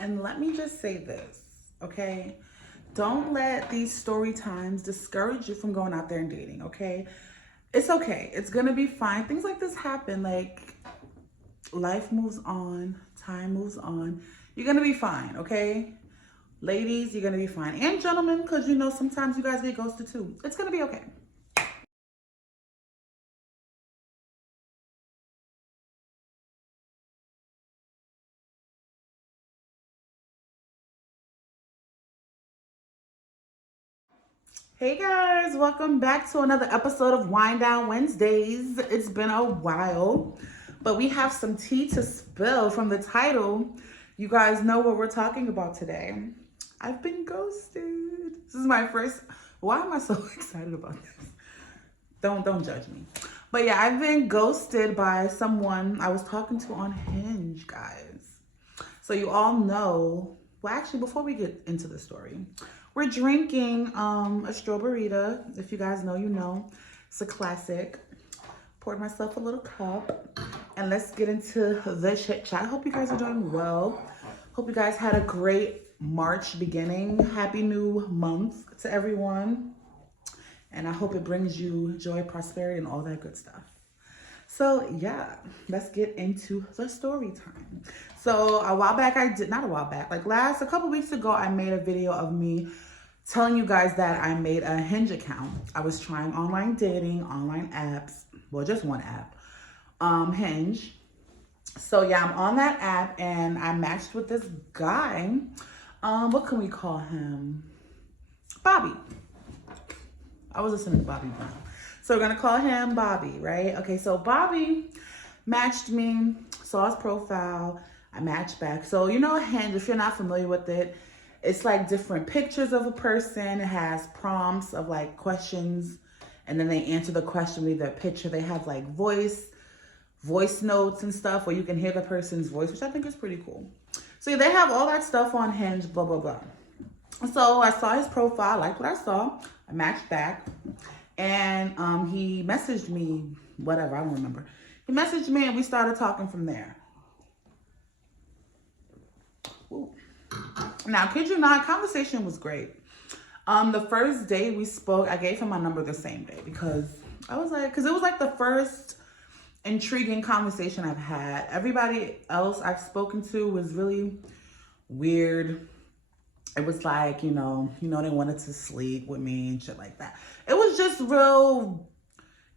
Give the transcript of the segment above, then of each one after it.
And let me just say this, okay? Don't let these story times discourage you from going out there and dating, okay? It's okay. It's gonna be fine. Things like this happen. Like, life moves on, time moves on. You're gonna be fine, okay? Ladies, you're gonna be fine. And gentlemen, because you know sometimes you guys get ghosted too. It's gonna be okay. Hey guys, welcome back to another episode of Wind Down Wednesdays. It's been a while, but we have some tea to spill from the title. You guys know what we're talking about today. I've been ghosted. This is my first. Why am I so excited about this? Don't judge me. But yeah, I've been ghosted by someone I was talking to on Hinge, guys. So you all know, well actually before we get into the story, we're drinking a strawberryta. If you guys know, you know. It's a classic. Poured myself a little cup. And let's get into the chit chat. I hope you guys are doing well. Hope you guys had a great March beginning. Happy new month to everyone. And I hope it brings you joy, prosperity, and all that good stuff. So yeah, let's get into the story time. So a while back, a couple weeks ago, I made a video of me telling you guys that I made a Hinge account. I was trying online dating, online apps, well, just one app, Hinge. So yeah, I'm on that app and I matched with this guy. What can we call him? Bobby. I was listening to Bobby Brown. So we're gonna call him Bobby, right? Okay, so Bobby matched me, saw his profile, I matched back. So you know Hinge, if you're not familiar with it, it's like different pictures of a person. It has prompts of like questions, and then they answer the question with their picture. They have like voice notes and stuff where you can hear the person's voice, which I think is pretty cool. So they have all that stuff on Hinge, blah, blah, blah. So I saw his profile, liked what I saw. I matched back, and he messaged me, whatever, I don't remember. He messaged me and we started talking from there. Ooh. Now, kid you not, conversation was great. The first day we spoke, I gave him my number the same day because it was like the first intriguing conversation I've had. Everybody else I've spoken to was really weird. It was like, you know, they wanted to sleep with me and shit like that. It was just real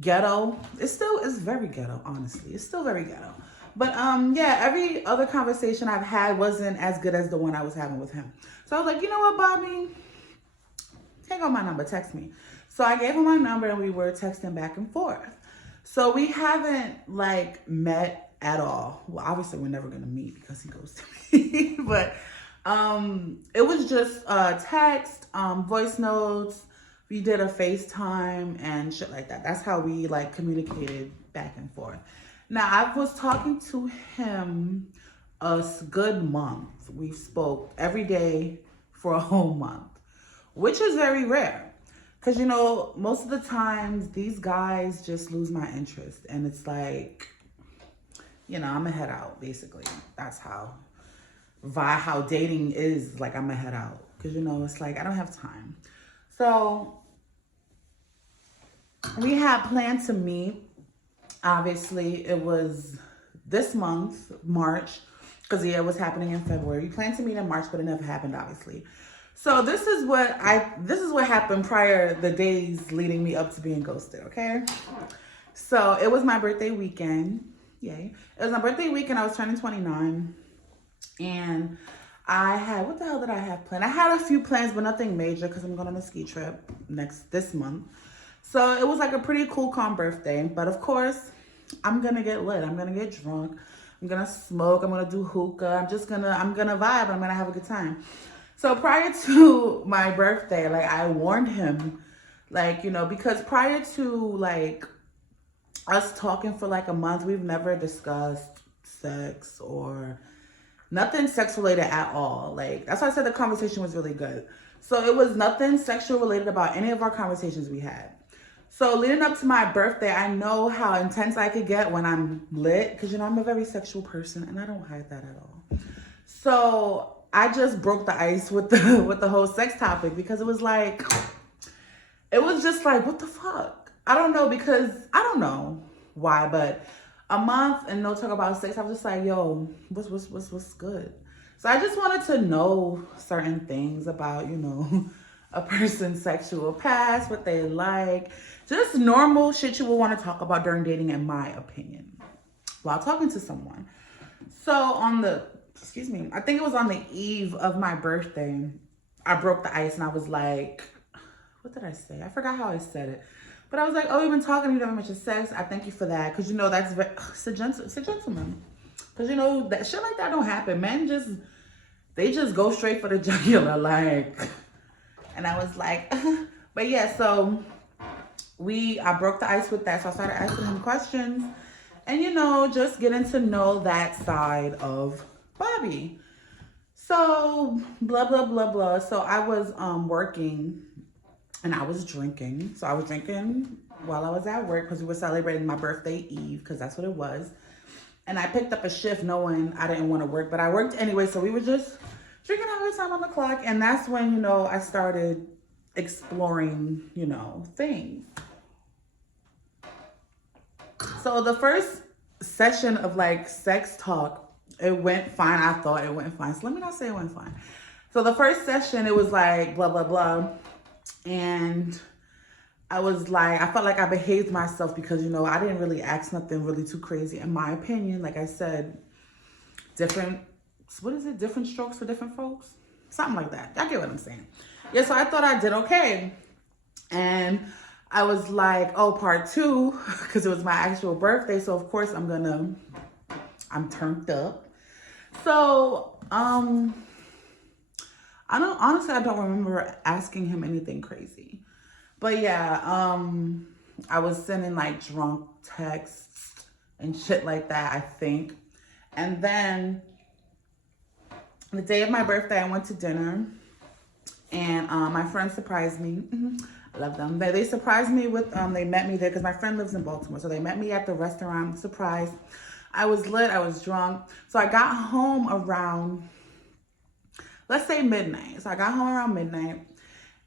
ghetto. It's very ghetto, honestly. It's still very ghetto. But yeah, every other conversation I've had wasn't as good as the one I was having with him. So I was like, you know what, Bobby? Take on my number, text me. So I gave him my number and we were texting back and forth. So we haven't like met at all. Well, obviously we're never gonna meet because he goes to me. But it was just text, voice notes. We did a FaceTime and shit like that. That's how we like communicated back and forth. Now, I was talking to him a good month. We spoke every day for a whole month, which is very rare. Because, you know, most of the times these guys just lose my interest. And it's like, you know, I'm going to head out, basically. That's how dating is. Like, I'm going to head out. Because, you know, it's like, I don't have time. So, we had planned to meet. Obviously, it was this month, March, because the year was happening in February. We planned to meet in March, but it never happened, obviously. So this is what happened prior the days leading me up to being ghosted, okay? So it was my birthday weekend. Yay. It was my birthday weekend. I was turning 29. And I had, what the hell did I have planned? I had a few plans, but nothing major because I'm going on a ski trip this month. So it was like a pretty cool, calm birthday. But of course, I'm going to get lit. I'm going to get drunk. I'm going to smoke. I'm going to do hookah. I'm going to vibe. I'm going to have a good time. So prior to my birthday, like I warned him, like, you know, because prior to like us talking for like a month, we've never discussed sex or nothing sex related at all. Like, that's why I said the conversation was really good. So it was nothing sexual related about any of our conversations we had. So leading up to my birthday, I know how intense I could get when I'm lit. Because, you know, I'm a very sexual person and I don't hide that at all. So I just broke the ice with the whole sex topic because it was like, it was just like, what the fuck? I don't know, because I don't know why, but a month and no talk about sex, I was just like, yo, what's good? So I just wanted to know certain things about, you know, a person's sexual past, what they like, just normal shit you would want to talk about during dating, in my opinion, while talking to someone. So on the, excuse me, I think it was on the eve of my birthday, I broke the ice and I was like, what did I say? I forgot how I said it. But I was like, oh, we've been talking, you never mentioned sex. I thank you for that. Because, you know, that's very, it's a gentleman. Because, you know, that shit like that don't happen. Men just, they just go straight for the jugular, like. And I was like, but yeah, so I broke the ice with that. So I started asking him questions. And, you know, just getting to know that side of Bobby. So, blah, blah, blah, blah. So I was working. And I was drinking. So I was drinking while I was at work because we were celebrating my birthday eve, because that's what it was. And I picked up a shift knowing I didn't want to work, but I worked anyway. So we were just drinking all the time on the clock. And that's when, you know, I started exploring, you know, things. So the first session of like sex talk, it went fine. I thought it went fine. So let me not say it went fine. So the first session, it was like blah, blah, blah. And I was like, I felt like I behaved myself because, you know, I didn't really ask nothing really too crazy, in my opinion. Like I said, different strokes for different folks? Something like that. Y'all get what I'm saying? Yeah, so I thought I did okay. And I was like, oh, part 2, because it was my actual birthday. So, of course, I'm turned up. So, I don't remember asking him anything crazy. But yeah, I was sending like drunk texts and shit like that, I think. And then the day of my birthday, I went to dinner, and my friends surprised me. I love them. They surprised me with, they met me there because my friend lives in Baltimore. So they met me at the restaurant, surprise. I was lit, I was drunk. So I got home around, let's say midnight. So I got home around midnight,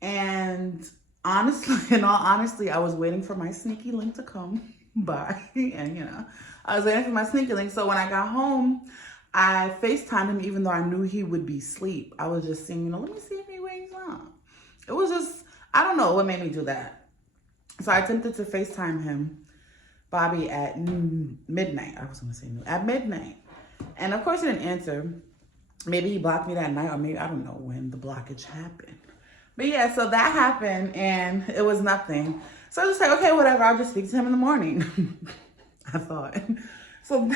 and honestly, in all honesty, I was waiting for my sneaky link to come by. And, you know, I was waiting for my sneaky link. So when I got home, I FaceTimed him, even though I knew he would be asleep. I was just saying, you know, let me see if he wakes up. It was just, I don't know what made me do that. So I attempted to FaceTime him, Bobby, at midnight. I was going to say at midnight. And of course he didn't answer. Maybe he blocked me that night, or maybe, I don't know when the blockage happened. But yeah, so that happened, and it was nothing. So I was just like, okay, whatever, I'll just speak to him in the morning. I thought. So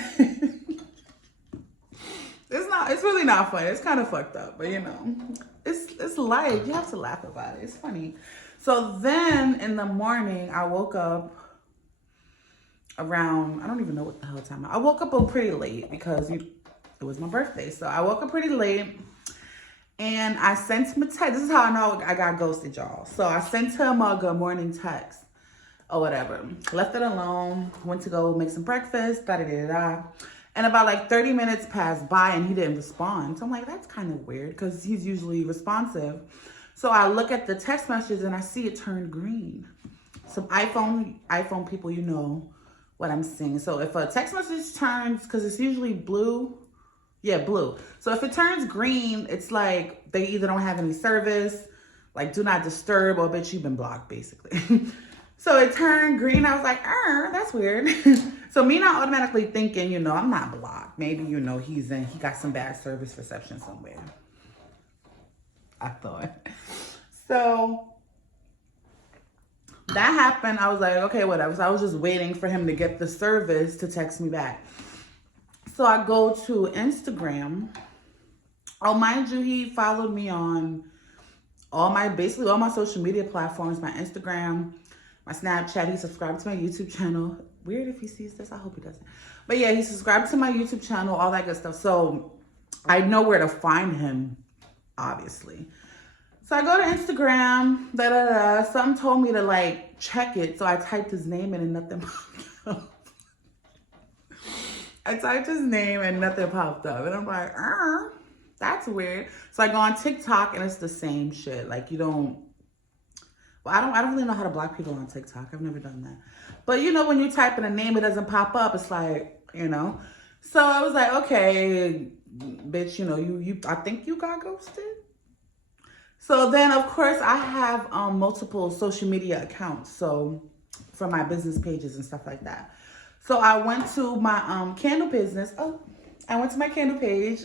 it's really not funny. It's kind of fucked up, but you know, it's life. You have to laugh about it. It's funny. So then in the morning, I woke up around, I don't even know what the hell time. I woke up pretty late because it was my birthday. So I woke up pretty late, and I sent him a text. This is how I know I got ghosted, y'all. So I sent him a good morning text or whatever. Left it alone. Went to go make some breakfast. Da-da-da-da-da. And about like 30 minutes passed by and he didn't respond. So I'm like, that's kind of weird because he's usually responsive. So I look at the text messages and I see it turned green. Some iPhone people, you know what I'm saying. So if a text message turns, because it's usually blue. Yeah, blue. So if it turns green, it's like they either don't have any service, like do not disturb, or bitch, you've been blocked, basically. So it turned green. I was like, that's weird. So me not automatically thinking, you know, I'm not blocked. Maybe, you know, he got some bad service reception somewhere. I thought. So that happened. I was like, okay, whatever. So I was just waiting for him to get the service to text me back. So I go to Instagram. Oh, mind you, he followed me on basically all my social media platforms, my Instagram, my Snapchat. He subscribed to my YouTube channel. Weird if he sees this. I hope he doesn't. But yeah, he subscribed to my YouTube channel, all that good stuff. So I know where to find him, obviously. So I go to Instagram, Something told me to like check it. So I typed his name in and nothing popped up. I typed his name and nothing popped up. And I'm like, That's weird. So I go on TikTok and it's the same shit. Like you don't, well, I don't really know how to block people on TikTok. I've never done that. But you know, when you type in a name, it doesn't pop up. It's like, you know. So I was like, okay, bitch, you know, I think you got ghosted. So then, of course, I have multiple social media accounts. So for my business pages and stuff like that. So I went to my candle business. Oh, I went to my candle page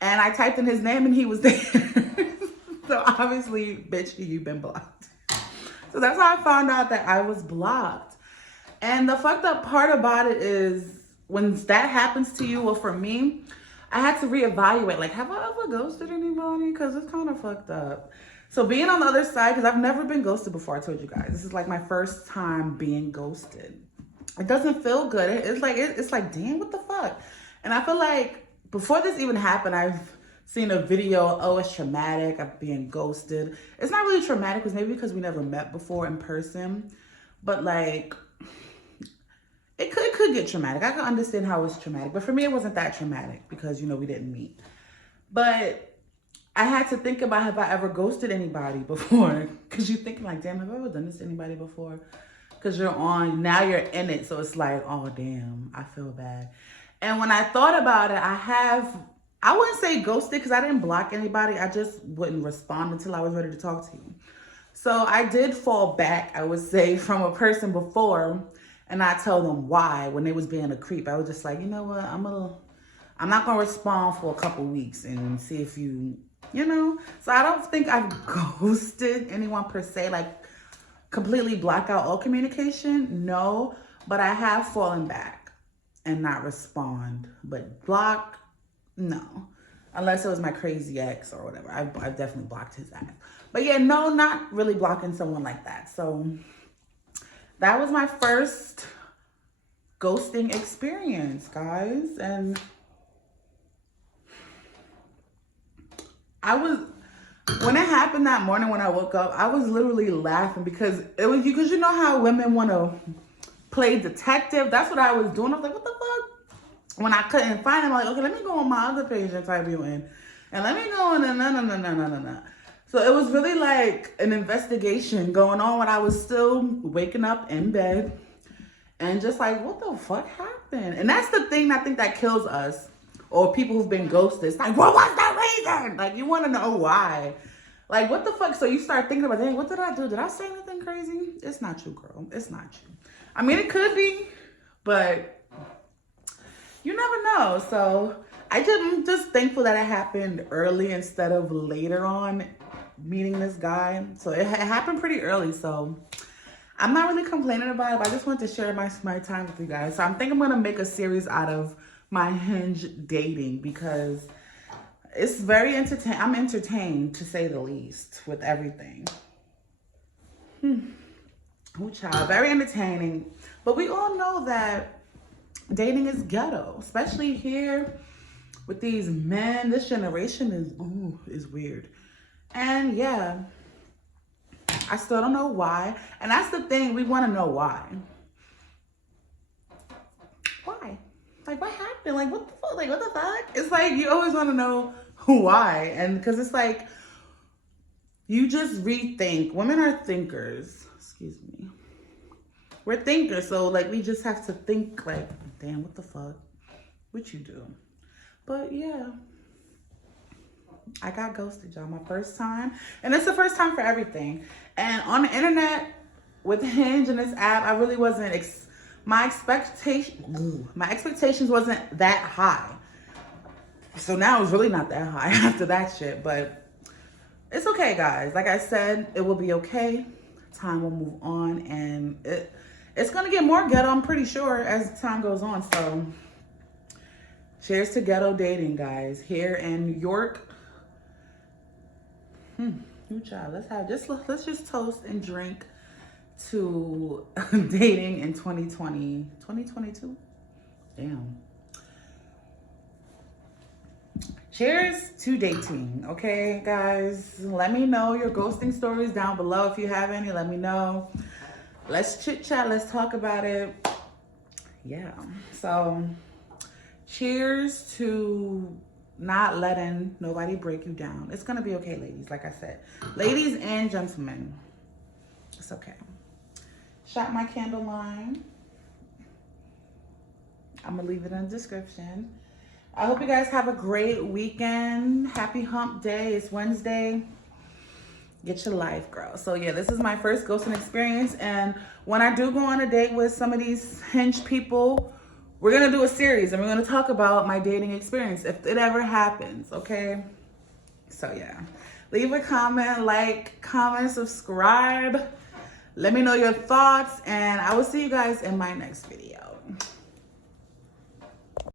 and I typed in his name and he was there. So obviously, bitch, you've been blocked. So that's how I found out that I was blocked. And the fucked up part about it is when that happens to you, or for me, I had to reevaluate. Like, have I ever ghosted anybody? Because it's kind of fucked up. So being on the other side, because I've never been ghosted before, I told you guys. This is like my first time being ghosted. It doesn't feel good. It's like, damn, what the fuck? And I feel like before this even happened, I've seen a video, oh, it's traumatic, I'm being ghosted. It's not really traumatic, because we never met before in person. But like, it could get traumatic. I can understand how it's traumatic. But for me, it wasn't that traumatic because, you know, we didn't meet. But I had to think about, have I ever ghosted anybody before? Because you're thinking like, damn, have I ever done this to anybody before? Because now you're in it. So it's like, oh, damn, I feel bad. And when I thought about it, I wouldn't say ghosted because I didn't block anybody. I just wouldn't respond until I was ready to talk to you. So I did fall back, I would say, from a person before. And I tell them why when they was being a creep. I was just like, you know what? I'm not going to respond for a couple weeks and see if you know. So I don't think I've ghosted anyone per se, like completely block out all communication. No, but I have fallen back and not respond. But block, no. Unless it was my crazy ex or whatever. I definitely blocked his ass. But yeah, no, not really blocking someone like that. So that was my first ghosting experience, guys. And when it happened that morning when I woke up, I was literally laughing because you know how women want to play detective? That's what I was doing. I was like, what the fuck? When I couldn't find him, I'm like, okay, let me go on my other page and type you in. And let me go on and no. So it was really like an investigation going on when I was still waking up in bed and just like, what the fuck happened? And that's the thing I think that kills us, or people who've been ghosted. It's like, what was the reason? Like, you want to know why. Like, what the fuck? So you start thinking about, dang, what did I do? Did I say anything crazy? It's not you, girl. It's not you. I mean, it could be, but you never know. So I'm just thankful that it happened early instead of later on, meeting this guy. So it happened pretty early, so I'm not really complaining about it, but I just wanted to share my time with you guys. So I'm thinking I'm gonna make a series out of my Hinge dating because it's very entertaining. I'm entertained, to say the least, with everything. Oh, child, very entertaining. But we all know that dating is ghetto, especially here with these men. This generation is weird. And yeah, I still don't know why. And that's the thing, we want to know why. Why? Like, what happened? Like, what the fuck? Like, what the fuck? It's like, you always want to know why. And because it's like, you just rethink. Women are thinkers. Excuse me. We're thinkers. So, like, we just have to think, like, damn, what the fuck? What you do? But, yeah. I got ghosted, y'all. My first time. And it's the first time for everything. And on the internet, with Hinge and this app, I really wasn't... my expectations wasn't that high. So now it's really not that high after that shit. But it's okay, guys. Like I said, it will be okay. Time will move on. And it's going to get more ghetto, I'm pretty sure, as time goes on. So cheers to ghetto dating, guys. Here in New York. You child. Let's just toast and drink to dating in 2020, 2022. Damn. Cheers to dating. Okay, guys. Let me know your ghosting stories down below. If you have any, let me know. Let's chit chat. Let's talk about it. Yeah. So cheers to not letting nobody break you down. It's gonna be okay, ladies. Like I said, ladies and gentlemen, it's okay. Shot my candle line. I'm gonna leave it in the description. I hope you guys have a great weekend. Happy hump day. It's Wednesday. Get your life, girl. So yeah, this is my first ghosting experience, and when I do go on a date with some of these Hinge people, we're gonna do a series and we're gonna talk about my dating experience if it ever happens, okay? So yeah, leave a comment, like, comment, subscribe. Let me know your thoughts, and I will see you guys in my next video.